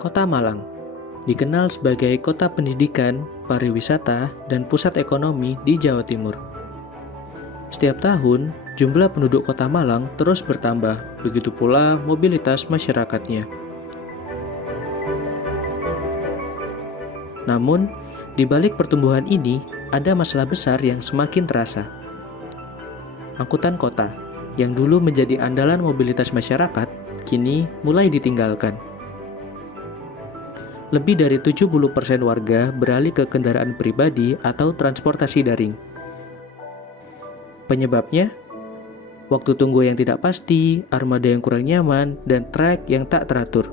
Kota Malang dikenal sebagai kota pendidikan, pariwisata, dan pusat ekonomi di Jawa Timur. Setiap tahun, jumlah penduduk Kota Malang terus bertambah, begitu pula mobilitas masyarakatnya. Namun, di balik pertumbuhan ini, ada masalah besar yang semakin terasa. Angkutan kota, yang dulu menjadi andalan mobilitas masyarakat, kini mulai ditinggalkan. Lebih dari 70% warga beralih ke kendaraan pribadi atau transportasi daring. Penyebabnya, waktu tunggu yang tidak pasti, armada yang kurang nyaman, dan trek yang tak teratur.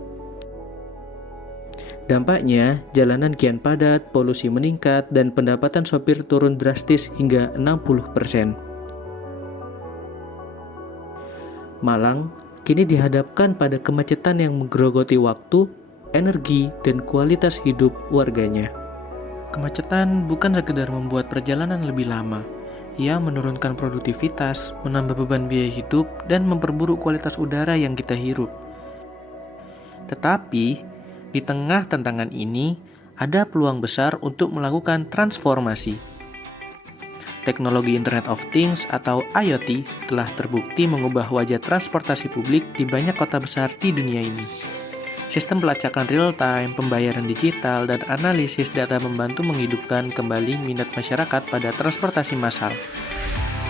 Dampaknya, jalanan kian padat, polusi meningkat, dan pendapatan sopir turun drastis hingga 60%. Malang kini dihadapkan pada kemacetan yang menggerogoti waktu, energi, dan kualitas hidup warganya. Kemacetan bukan sekedar membuat perjalanan lebih lama. Ia menurunkan produktivitas, menambah beban biaya hidup, dan memperburuk kualitas udara yang kita hirup. Tetapi, di tengah tantangan ini, ada peluang besar untuk melakukan transformasi. Teknologi Internet of Things atau IoT telah terbukti mengubah wajah transportasi publik di banyak kota besar di dunia ini. Sistem pelacakan real-time, pembayaran digital, dan analisis data membantu menghidupkan kembali minat masyarakat pada transportasi massal.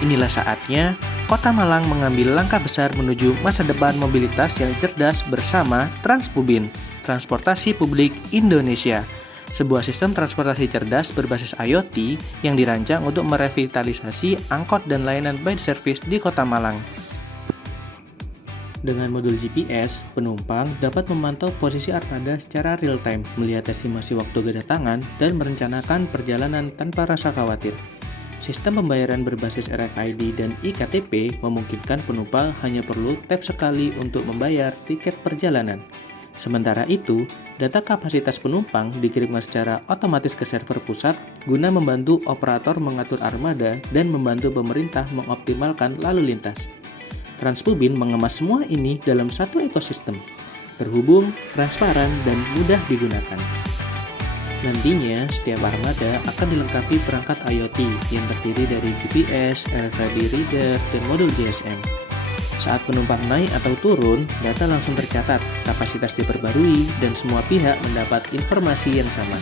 Inilah saatnya Kota Malang mengambil langkah besar menuju masa depan mobilitas yang cerdas bersama Transpubin, Transportasi Publik Indonesia, sebuah sistem transportasi cerdas berbasis IoT yang dirancang untuk merevitalisasi angkot dan layanan bike service di Kota Malang. Dengan modul GPS, penumpang dapat memantau posisi armada secara real-time, melihat estimasi waktu kedatangan, dan merencanakan perjalanan tanpa rasa khawatir. Sistem pembayaran berbasis RFID dan iKTP memungkinkan penumpang hanya perlu tap sekali untuk membayar tiket perjalanan. Sementara itu, data kapasitas penumpang dikirimkan secara otomatis ke server pusat guna membantu operator mengatur armada dan membantu pemerintah mengoptimalkan lalu lintas. Transpubin mengemas semua ini dalam satu ekosistem, terhubung, transparan, dan mudah digunakan. Nantinya, setiap armada akan dilengkapi perangkat IoT yang terdiri dari GPS, RFID reader, dan modul GSM. Saat penumpang naik atau turun, data langsung tercatat, kapasitas diperbarui, dan semua pihak mendapat informasi yang sama.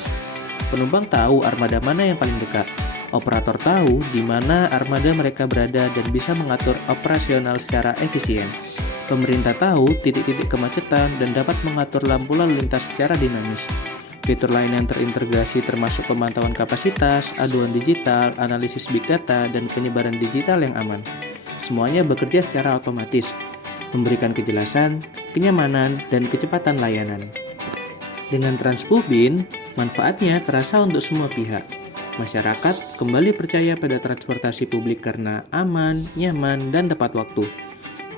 Penumpang tahu armada mana yang paling dekat. Operator tahu di mana armada mereka berada dan bisa mengatur operasional secara efisien. Pemerintah tahu titik-titik kemacetan dan dapat mengatur lampu lalu lintas secara dinamis. Fitur lain yang terintegrasi termasuk pemantauan kapasitas, aduan digital, analisis big data, dan penyebaran digital yang aman. Semuanya bekerja secara otomatis, memberikan kejelasan, kenyamanan, dan kecepatan layanan. Dengan Transpubin, manfaatnya terasa untuk semua pihak. Masyarakat kembali percaya pada transportasi publik karena aman, nyaman, dan tepat waktu.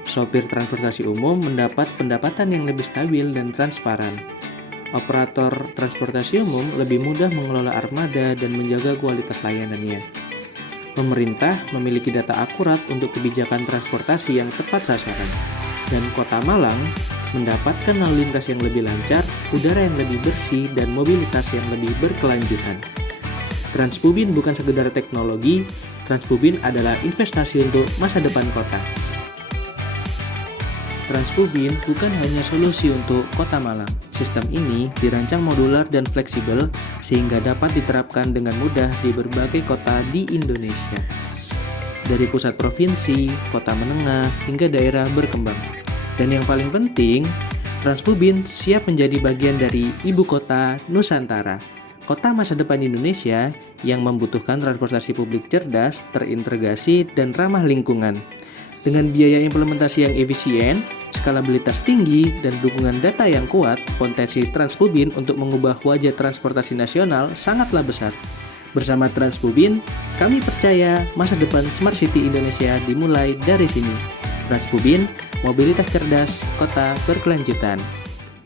Sopir transportasi umum mendapat pendapatan yang lebih stabil dan transparan. Operator transportasi umum lebih mudah mengelola armada dan menjaga kualitas layanannya. Pemerintah memiliki data akurat untuk kebijakan transportasi yang tepat sasaran. Dan Kota Malang mendapatkan lalu lintas yang lebih lancar, udara yang lebih bersih, dan mobilitas yang lebih berkelanjutan. Transpubin bukan sekedar teknologi, Transpubin adalah investasi untuk masa depan kota. Transpubin bukan hanya solusi untuk Kota Malang. Sistem ini dirancang modular dan fleksibel sehingga dapat diterapkan dengan mudah di berbagai kota di Indonesia. Dari pusat provinsi, kota menengah, hingga daerah berkembang. Dan yang paling penting, Transpubin siap menjadi bagian dari ibu kota Nusantara. Kota masa depan Indonesia yang membutuhkan transportasi publik cerdas, terintegrasi, dan ramah lingkungan. Dengan biaya implementasi yang efisien, skalabilitas tinggi, dan dukungan data yang kuat, potensi Transpubin untuk mengubah wajah transportasi nasional sangatlah besar. Bersama Transpubin, kami percaya masa depan Smart City Indonesia dimulai dari sini. Transpubin, mobilitas cerdas, kota berkelanjutan.